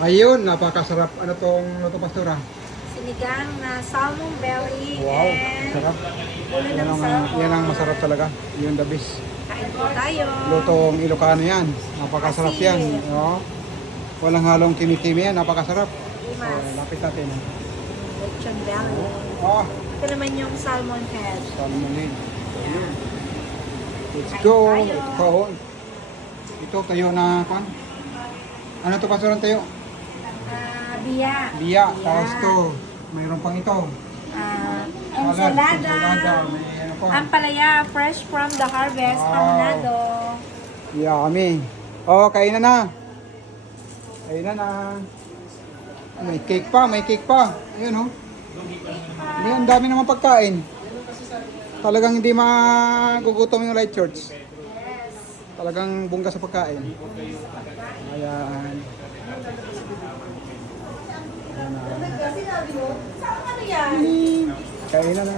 Ayun, napakasarap. Ano tong luto, Pastora? Sinigang na salmon belly Wow, and sarap. ulo Yan ng ang, salmon. yan ang masarap talaga. Yun the best. Kain po tayo. Lutong Ilocano yan. Napakasarap Asin. yan. Oo. Walang halong kimi-kimi yan. Napakasarap. Imas. Lapit natin. Lechon belly. Oh, Ito naman yung salmon head. salmon head. Yan. Let's Kain go. tayo. Kahon. Ito tayo na pan. Ano to, Pastor, tayo? Biya. Biya. Tapos to. Mayroon pang ito. Ensalada. May ano pa. Ampalaya, fresh from the harvest. Wow. Hamonado. Yummy. Oh, kainan na. Kainan na. May cake pa, may cake pa. Ayun, oh. May ang dami naman pagkain. Talagang hindi magugutom yung Light Church. Talagang bungga sa pagkain. Ayan. Sinabi mo? Saan ano yan? Kainan na.